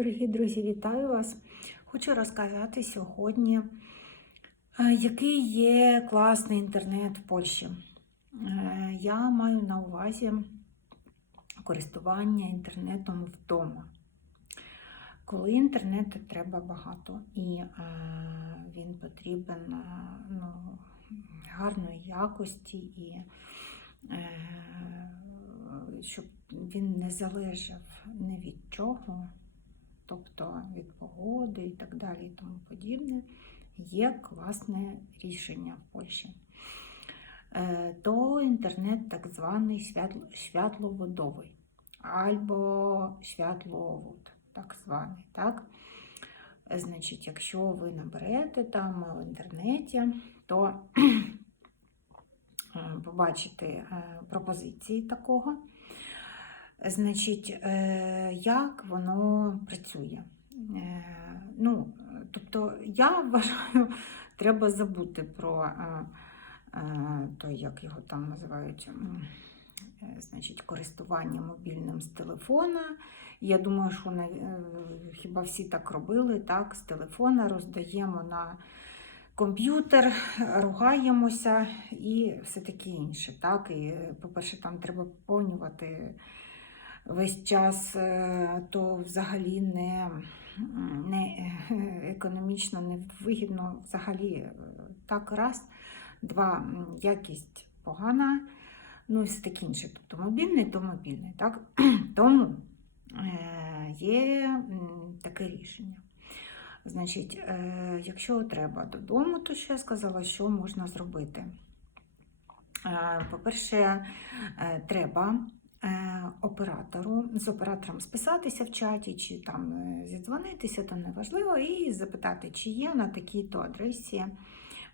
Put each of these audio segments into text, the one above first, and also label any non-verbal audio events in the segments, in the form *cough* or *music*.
Дорогі друзі, вітаю вас! Хочу розказати сьогодні, е, який є класний інтернет в Польщі. Е, Я маю на увазі користування інтернетом вдома. Коли інтернету треба багато і е, він потрібен ну, гарної якості і щоб він не залежав ні від чого, тобто від погоди і так далі і тому подібне, є класне рішення в Польщі. Е, То інтернет так званий святло, святловодовий або святловод, так званий. Так? Значить, якщо ви наберете там в інтернеті, то *clears throat* е, побачите е, пропозиції такого. Значить, е, як воно працює? Е, Ну, тобто, я вважаю, *laughs* треба забути про е, той, як його там називають, значить, користування мобільним з телефона. Я думаю, що на- хіба всі так робили, так, з телефона роздаємо на комп'ютер, ругаємося і все таке інше. Так? І, по-перше, там треба поповнювати весь час, е, то взагалі не, не е, економічно, не вигідно. Взагалі, е, так, раз, два, якість погана, ну і все таке інше. Тобто мобільний, то мобільний. Так? *clears throat* Тому є таке рішення. Значить, якщо треба додому, то ще я сказала, що можна зробити. По-перше, треба оператору з оператором списатися в чаті, чи там е, зідзвонитися, то неважливо, і запитати, чи є на такій-то адресі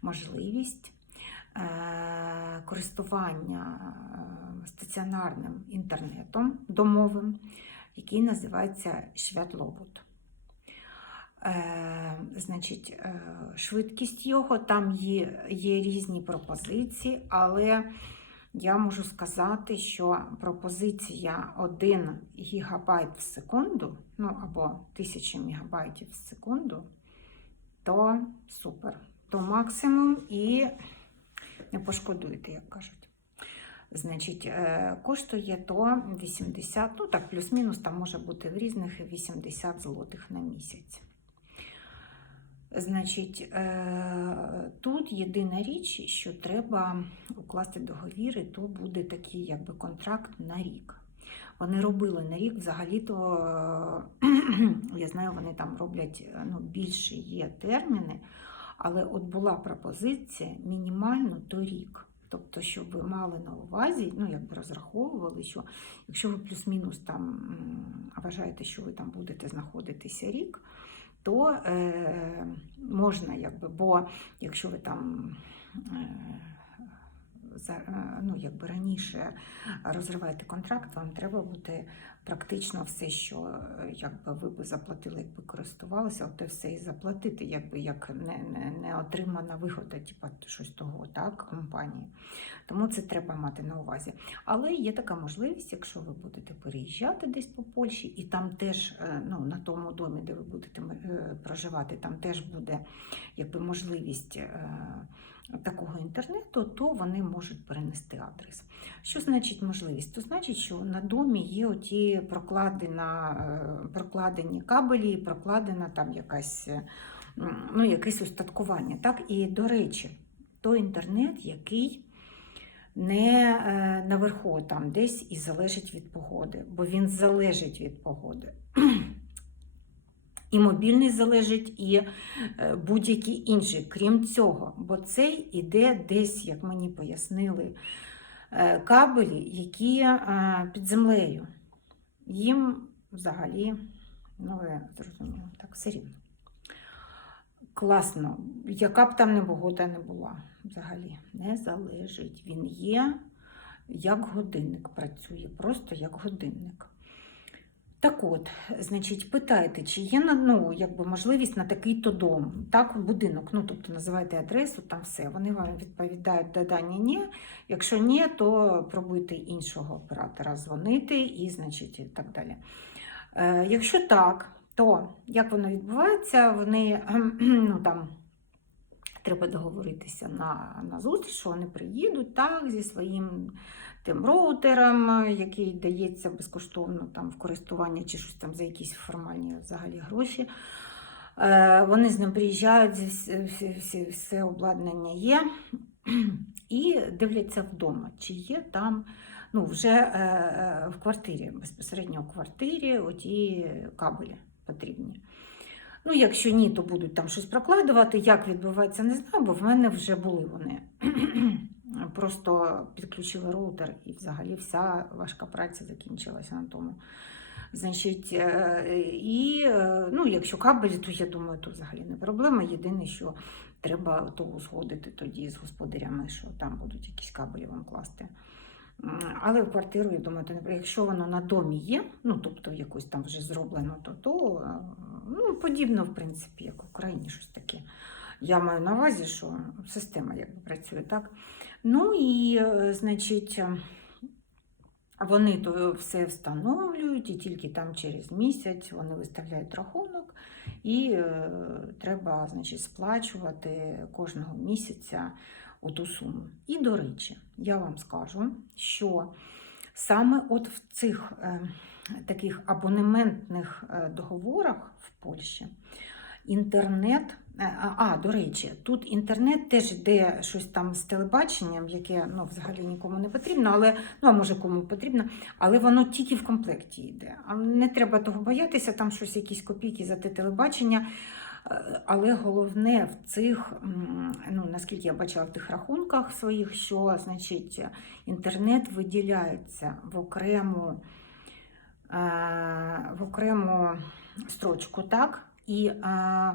можливість е, користування е, стаціонарним інтернетом домовим, який називається Швятлобут. Е, значить, е, швидкість його, там є, є різні пропозиції, але я можу сказати, що пропозиція 1 ГБ в секунду, ну або 1000 МБ в секунду, то супер, то максимум і не пошкодуєте, як кажуть. Значить, е, коштує то 80, ну так, плюс-мінус, там може бути в різних 80 злотих на місяць. Значить, е, тут єдина річ, що треба укласти договір, і то буде такий якби контракт на рік. Вони робили на рік, взагалі-то, е, *clears throat* я знаю, вони там роблять ну, більше є терміни, але от була пропозиція мінімально то рік. Тобто, щоб ви мали на увазі, ну якби розраховували, що якщо ви плюс-мінус там вважаєте, що ви там будете знаходитися рік, то е, можна, якби, бо якщо ви там е, е, ну, якби раніше розриваєте контракт, вам треба буде практично все, що е, якби, ви б заплатили, якби користувалися, от все і заплатити, якби як не, не, не отримана вигода, типу, щось того, так, компанії. Тому це треба мати на увазі. Але є така можливість, якщо ви будете переїжджати десь по Польщі, і там теж е, ну, на тому домі, де ви будете е, проживати, там теж буде якби, можливість е, такого інтернету, то вони можуть перенести адрес. Що значить можливість? То значить, що на домі є оті е, прокладені кабелі, прокладена там якась, е, ну, якесь устаткування. Так? І, до речі, той інтернет, який не е, наверху там десь і залежить від погоди, бо він залежить від погоди. І мобільний залежить, і е, будь-який інший, крім цього, бо цей іде десь, як мені пояснили, е, кабелі, які е, під землею. Їм взагалі, ну ви зрозуміли, так все рівно. Класно, яка б там не не була, взагалі не залежить. Він є як годинник працює, просто як годинник. Так от, значить, питайте, чи є на- ну, якби можливість на такий-то дом, так, будинок, ну, тобто називайте адресу, там все. Вони вам відповідають додання ні. Якщо ні, то пробуйте іншого оператора дзвонити і, значить, і так далі. Е, якщо так, То як воно відбувається, вони *clears throat* ну там. Треба договоритися на, на зустріч, що вони приїдуть так, зі своїм тим роутером, який дається безкоштовно там, в користування чи щось там за якісь формальні взагалі гроші. Е, Вони з ним приїжджають, всі, всі, всі, все обладнання є, і дивляться вдома, чи є там ну, вже е, е, в квартирі, безпосередньо в квартирі оті кабелі потрібні. Ну, якщо ні, то будуть там щось прокладувати. Як відбувається, не знаю, бо в мене вже були вони. *clears throat* Просто підключили роутер і взагалі вся важка праця закінчилася на тому. Значить, е, і е, ну, якщо кабелі, то я думаю, то взагалі не проблема. Єдине, що треба то узгодити тоді з господарями, що там будуть якісь кабелі вам класти. Але в квартиру, я думаю, то якщо воно на домі є, ну тобто якось там вже зроблено, то то е, ну, подібно, в принципі, як в Україні щось таке. Я маю на увазі, що система якби працює так. Ну і, е, значить, е, вони то все встановлюють, і тільки там через місяць вони виставляють рахунок, і е, треба значить, сплачувати кожного місяця ту суму. І, до речі, я вам скажу, що саме от в цих е, таких абонементних е, договорах в Польщі інтернет. е, А, до речі, тут інтернет теж йде щось там з телебаченням, яке ну, взагалі нікому не потрібно, але ну, а може кому потрібно, але воно тільки в комплекті йде. Не треба того боятися, там щось, якісь копійки за те телебачення. Е, Але головне в цих, ну наскільки я бачила в тих рахунках своїх, що значить інтернет виділяється в окрему, в окрему строчку, так? І е,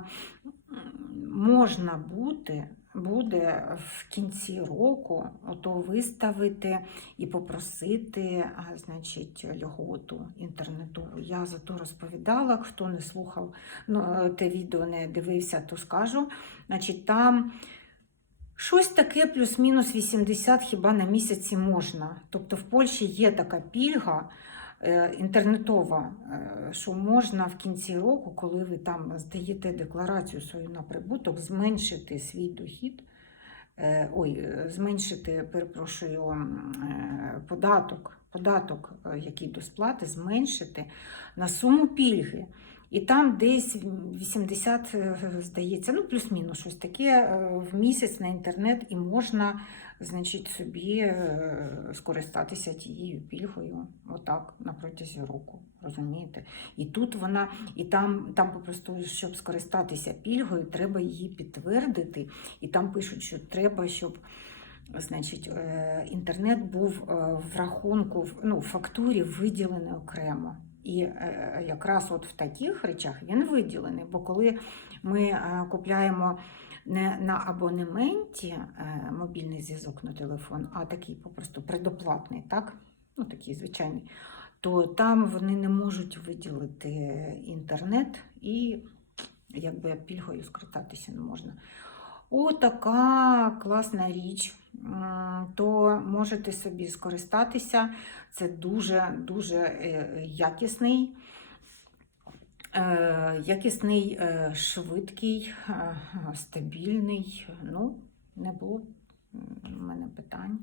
можна бути, буде в кінці року ото виставити і попросити а, значить, льготу інтернетову. Я за то розповідала, хто не слухав ну, е, те відео, не дивився, то скажу. Значить, там щось таке плюс-мінус 80 хіба на місяці можна. Тобто в Польщі є така пільга е, інтернетова, е, що можна в кінці року, коли ви там здаєте декларацію свою на прибуток, зменшити свій дохід. е, Ой, е, зменшити, перепрошую, е, податок, податок, е, який до сплати, зменшити на суму пільги. І там десь 80, е, здається, ну плюс-мінус щось таке е, в місяць на інтернет, і можна, значить, собі е, скористатися тією пільгою, отак, на протязі року. Розумієте? І тут вона, і там, там попросту, щоб скористатися пільгою, треба її підтвердити. І там пишуть, що треба, щоб. Значить, інтернет був в рахунку, ну, в фактурі виділений окремо. І е, якраз от в таких речах він виділений. Бо коли ми е, купляємо не на абонементі е, мобільний зв'язок на телефон, а такий попросту предоплатний, так? Ну, такий звичайний, то там вони не можуть виділити інтернет і якби пільгою скористатися не можна. О, така класна річ. То можете собі скористатися. Це дуже дуже е, якісний, е, якісний, е, швидкий, стабільний. Ну, не було в мене питань.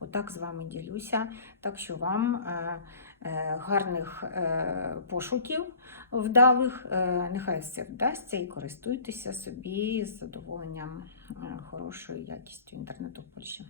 Отак з вами ділюся. Так що вам е, е, гарних е, пошуків вдалих. Нехай все вдасться і користуйтеся собі з задоволенням хорошою якістю інтернету в Польщі.